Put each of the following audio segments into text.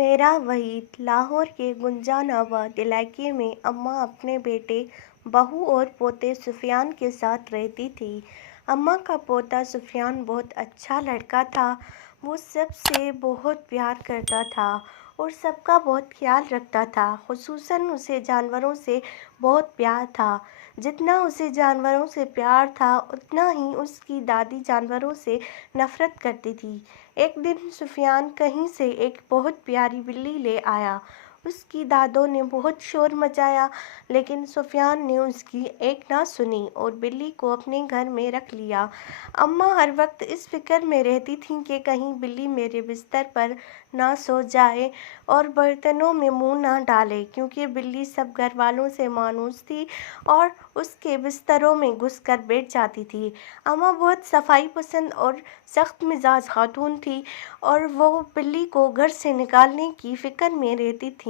میرا وحید لاہور کے گنجان آباد علاقے میں اماں اپنے بیٹے، بہو اور پوتے سفیان کے ساتھ رہتی تھی۔ اماں کا پوتا سفیان بہت اچھا لڑکا تھا۔ وہ سب سے بہت پیار کرتا تھا اور سب کا بہت خیال رکھتا تھا۔ خصوصاً اسے جانوروں سے بہت پیار تھا۔ جتنا اسے جانوروں سے پیار تھا اتنا ہی اس کی دادی جانوروں سے نفرت کرتی تھی۔ ایک دن سفیان کہیں سے ایک بہت پیاری بلی لے آیا۔ اس کی دادوں نے بہت شور مچایا لیکن سفیان نے اس کی ایک نہ سنی اور بلی کو اپنے گھر میں رکھ لیا۔ اماں ہر وقت اس فکر میں رہتی تھیں کہ کہیں بلی میرے بستر پر نہ سو جائے اور برتنوں میں منہ نہ ڈالے، کیونکہ بلی سب گھر والوں سے مانوس تھی اور اس کے بستروں میں گھس کر بیٹھ جاتی تھی۔ اماں بہت صفائی پسند اور سخت مزاج خاتون تھیں اور وہ بلی کو گھر سے نکالنے کی فکر میں رہتی تھیں۔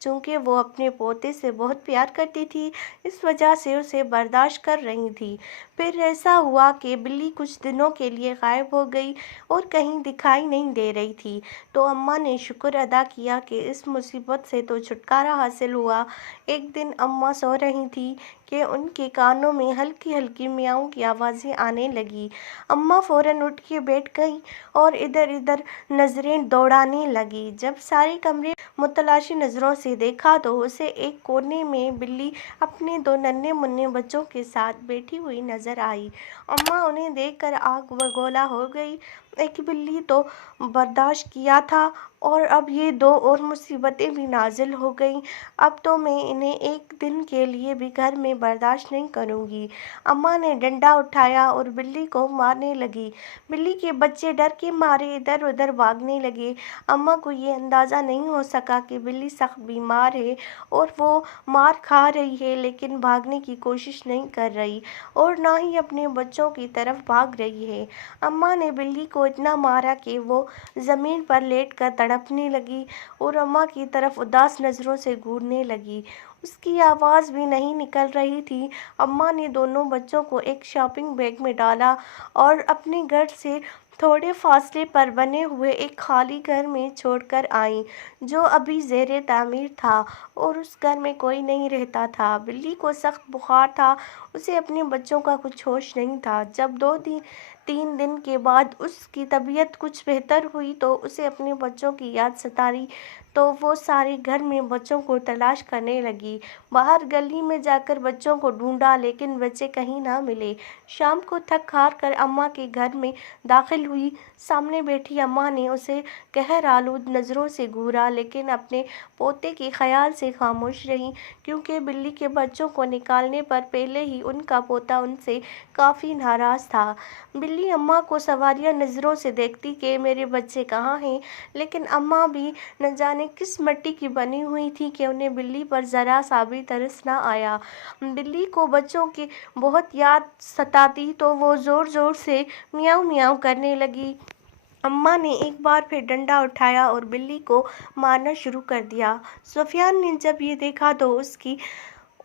چونکہ وہ اپنے پوتے سے بہت پیار کرتی تھیں، اس وجہ سے اسے برداشت کر رہی تھیں۔ پھر ایسا ہوا کہ بلی کچھ دنوں کے لیے غائب ہو گئی اور کہیں دکھائی نہیں دے رہی تھی، تو اماں نے شکر ادا کیا کہ اس مصیبت سے تو چھٹکارا حاصل ہوا۔ ایک دن اماں سو رہی تھیں کہ ان کے کانوں میں ہلکی ہلکی میاؤں کی آوازیں آنے لگیں۔ اماں فوراً اٹھ کے بیٹھ گئیں اور ادھر ادھر نظریں دوڑانے لگیں۔ جب سارے کمرے متلاشی نظروں سے دیکھا تو اسے ایک کونے میں بلی اپنے دو ننھے منھے بچوں کے ساتھ بیٹھی ہوئی نظر آئی۔ اماں انہیں دیکھ کر آگ بگولا ہو گئیں۔ ایک بلی تو برداشت کیا تھا اور اب یہ دو اور مصیبتیں بھی نازل ہو گئیں۔ اب تو میں انہیں ایک دن کے لیے بھی گھر میں برداشت نہیں کروں گی۔ اماں نے ڈنڈا اٹھایا اور بلی کو مارنے لگیں۔ بلی کے بچے ڈر کے مارے ادھر ادھر بھاگنے لگے۔ اماں کو یہ اندازہ نہیں ہو سکا کہ بلی سخت بیمار ہے اور وہ مار کھا رہی ہے، لیکن بھاگنے کی کوشش نہیں کر رہی اور نہ ہی اپنے بچوں کی طرف بھاگ رہی ہے۔ اماں نے بلی کو اتنا مارا کہ وہ زمین پر لیٹ کر تڑپنے لگی اور اماں کی طرف اداس نظروں سے گھورنے لگی۔ اس کی آواز بھی نہیں نکل رہی تھی۔ اماں نے دونوں بچوں کو ایک شاپنگ بیگ میں ڈالا اور اپنے گھر سے تھوڑے فاصلے پر بنے ہوئے ایک خالی گھر میں چھوڑ کر آئیں، جو ابھی زیر تعمیر تھا اور اس گھر میں کوئی نہیں رہتا تھا۔ بلی کو سخت بخار تھا، اسے اپنے بچوں کا کچھ ہوش نہیں تھا۔ جب 2-3 دن کے بعد اس کی طبیعت کچھ بہتر ہوئی تو اسے اپنے بچوں کی یاد ستائی، تو وہ سارے گھر میں بچوں کو تلاش کرنے لگی۔ باہر گلی میں جا کر بچوں کو ڈھونڈا لیکن بچے کہیں نہ ملے۔ شام کو تھک ہار کر اماں کے گھر میں داخل ہوئی۔ سامنے بیٹھی اماں نے اسے قہر آلود نظروں سے گھورا لیکن اپنے پوتے کے خیال سے خاموش رہیں، کیونکہ بلی کے بچوں کو نکالنے پر پہلے ہی ان کا پوتا ان سے کافی ناراض تھا۔ بلی اماں کو سوالیہ نظروں سے دیکھتی کہ میرے بچے کہاں ہیں، لیکن اماں بھی نہ جانے کس مٹی کی بنی ہوئی تھی کہ انہیں بلی پر ذرا سا بھی ترس نہ آیا۔ بلی کو بچوں کی بہت یاد ستاتی تو وہ زور زور سے میاؤں میاؤں کرنے لگی۔ اماں نے ایک بار پھر ڈنڈا اٹھایا اور بلی کو مارنا شروع کر دیا۔ سفیان نے جب یہ دیکھا تو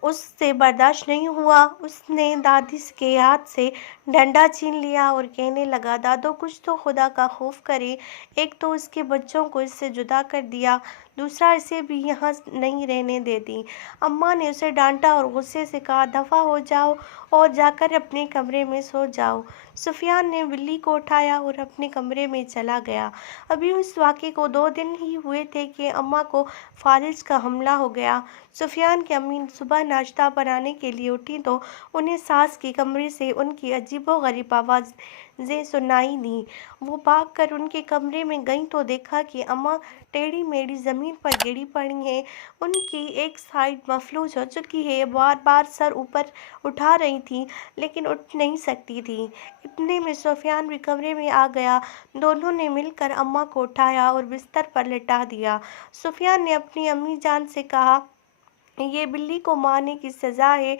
اس سے برداشت نہیں ہوا۔ اس نے دادی کے ہاتھ سے ڈنڈا چھین لیا اور کہنے لگا، دادو کچھ تو خدا کا خوف کریں، ایک تو اس کے بچوں کو اس سے جدا کر دیا، دوسرا اسے بھی یہاں نہیں رہنے دیتی۔ اماں نے اسے ڈانٹا اور غصے سے کہا، دفع ہو جاؤ اور جا کر اپنے کمرے میں سو جاؤ۔ سفیان نے بلی کو اٹھایا اور اپنے کمرے میں چلا گیا۔ ابھی اس واقعے کو 2 دن ہی ہوئے تھے کہ اماں کو فالج کا حملہ ہو گیا۔ سفیان کی امی صبح ناشتہ بنانے کے لیے اٹھیں تو انہیں ساس کے کمرے سے ان کی عجیب و غریب آوازیں سنائی دیں۔ وہ بھاگ کر ان کے کمرے میں گئیں تو دیکھا کہ اماں ٹیڑھی میڑھی زمین پر گری پڑی ہیں۔ ان کی ایک سائیڈ مفلوج ہو چکی ہے، بار بار سر اوپر اٹھا رہی تھیں لیکن اٹھ نہیں سکتی تھیں۔ اتنے میں سفیان بھی کمرے میں آ گیا۔ دونوں نے مل کر اماں کو اٹھایا اور بستر پر لٹا دیا۔ سفیان نے اپنی امی جان سے کہا، یہ بلی کو مارنے کی سزا ہے۔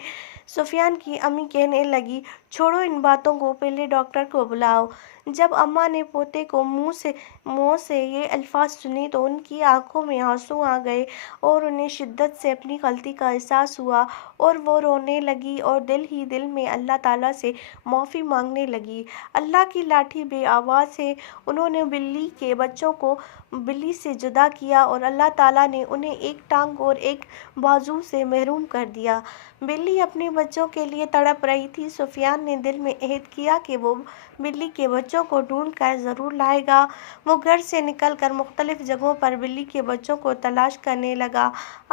سفیان کی امی کہنے لگیں، چھوڑو ان باتوں کو، پہلے ڈاکٹر کو بلاؤ۔ جب اماں نے پوتے کو منہ سے یہ الفاظ سنے تو ان کی آنکھوں میں آنسو آ گئے اور انہیں شدت سے اپنی غلطی کا احساس ہوا اور وہ رونے لگی اور دل ہی دل میں اللہ تعالیٰ سے معافی مانگنے لگی۔ اللہ کی لاٹھی بے آواز ہے، انہوں نے بلی کے بچوں کو بلی سے جدا کیا اور اللہ تعالیٰ نے انہیں ایک ٹانگ اور ایک بازو سے محروم کر دیا۔ بلی اپنے بچوں کے لیے تڑپ رہی تھی۔ سفیان نے دل میں عہد کیا کہ وہ بلی کے بچوں کو ڈھونڈ کر ضرور لائے گا۔ وہ گھر سے نکل کر مختلف جگہوں پر بلی کے بچوں کو تلاش کرنے لگا۔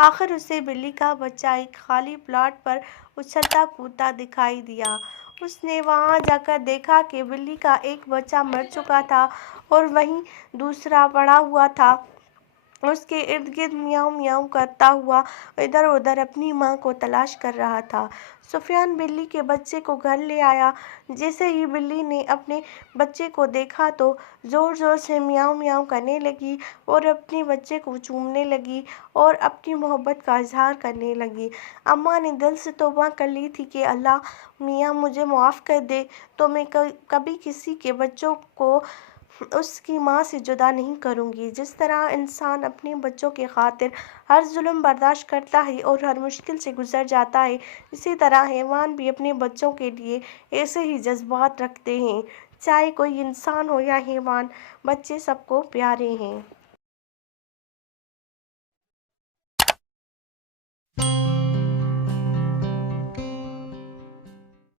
آخر اسے بلی کا بچہ ایک خالی پلاٹ پر اچھلتا کودتا دکھائی دیا۔ اس نے وہاں جا کر دیکھا کہ بلی کا ایک بچہ مر چکا تھا اور وہیں دوسرا پڑا ہوا تھا، اس کے ارد گرد میاؤں میاؤں کرتا ہوا ادھر ادھر اپنی ماں کو تلاش کر رہا تھا۔ سفیان بلی کے بچے کو گھر لے آیا۔ جیسے ہی بلی نے اپنے بچے کو دیکھا تو زور زور سے میاؤں میاؤں کرنے لگی اور اپنے بچے کو چومنے لگی اور اپنی محبت کا اظہار کرنے لگی۔ اماں نے دل سے توبہ کر لی تھی کہ اللہ میاں مجھے معاف کر دے، تو میں کبھی کسی کے بچوں کو اس کی ماں سے جدا نہیں کروں گی۔ جس طرح انسان اپنے بچوں کی خاطر ہر ظلم برداشت کرتا ہے اور ہر مشکل سے گزر جاتا ہے، اسی طرح حیوان بھی اپنے بچوں کے لیے ایسے ہی جذبات رکھتے ہیں۔ چاہے کوئی انسان ہو یا حیوان، بچے سب کو پیارے ہیں۔